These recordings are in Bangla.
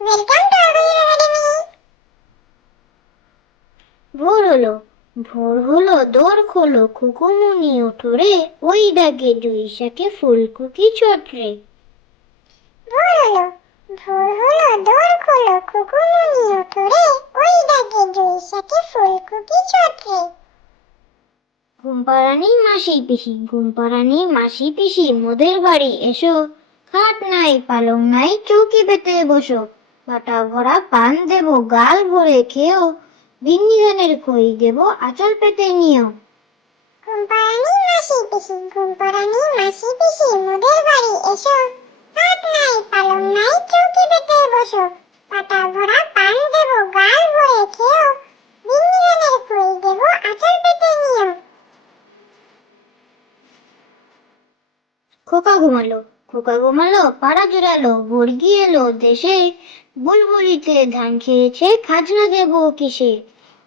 Welcome to our Academy. ভোর হলো, ভোর হলো, দোর খোলো, খুকুমুনি ওঠো রে, ওই ডাকে জুই শাকে ফুলকুকি ছোটরে। ভোর হলো, ভোর হলো, দোর খোলো, খুকুমুনি ওঠো রে, ওই ডাকে জুই শাকে ফুলকুকি ছোটরে। ঘুমপাড়ানি মাসি পিসি, ঘুমপাড়ানি মাসি পিসি, মোদের বাড়ি এসো, খাট নাই পালং নাই, চৌকি পেতে বসো, বাটা ভরা পান দেবো, গাল ভরে খেও, ভিন্নি ধানের খই দেবো, আঁচল পেতে নিও। ঘুমপাড়ানি মাসি পিসি, ঘুমপাড়ানি মাসি পিসি, মোদের বাড়ি এসো, খাট নাই পালং নাই, চৌকি পেতে বসো, বাটা ভরা পান দেবো, গাল ভরে খেও, ভিন্নি ধানের খই দেবো, আঁচল পেতে নিও। খোকা ঘুমালো, খোকা ঘুমালো, পাড়া জুড়ালো, বর্গি এলো দেশে, বুলবুলিতে ধান খেয়েছে, খাজনা দেবো কিসে?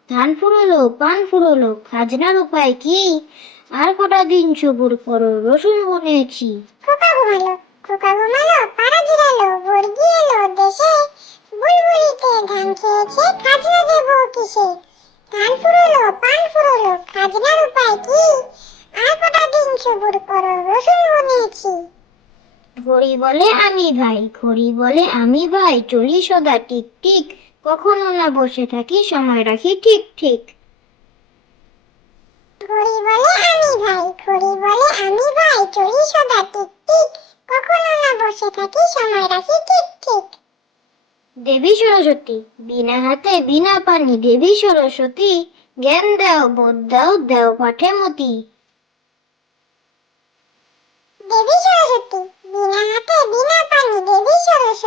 ধান ফুরোলো, পান ফুরোলো, খাজনার উপায় কি? আর কটা দিন সবুর করো, রসুন বুনেছি। খোকা ঘুমালো, খোকা ঘুমালো, পাড়া জুড়ালো, বর্গি এলো দেশে, বুলবুলিতে ধান খেয়েছে, খাজনা দেবো কিসে? ধান ফুরোলো, পান ফুরোলো, খাজনার উপায় কি? আর কটা দিন সবুর করো, রসুন বুনেছি। ঘড়ি বলে আমি ভাই, ঘড়ি বলে আমি ভাই, চলি সদা টিক টিক, কখনো না বসে থাকি, সময় রাখি ঠিক ঠিক। ঘড়ি বলে আমি ভাই, ঘড়ি বলে আমি ভাই, চলি সদা টিক টিক, কখনো না বসে থাকি, সময় রাখি ঠিক ঠিক। দেবী সরস্বতী, বিনা হাতে বিনা পানি, দেবী সরস্বতী, জ্ঞান দাও, বোধ দাও, দেও পাঠে মতি। দেবী সরস্বতী, বিনা হাতে বিনা পানি, দেবী সরস্বতী,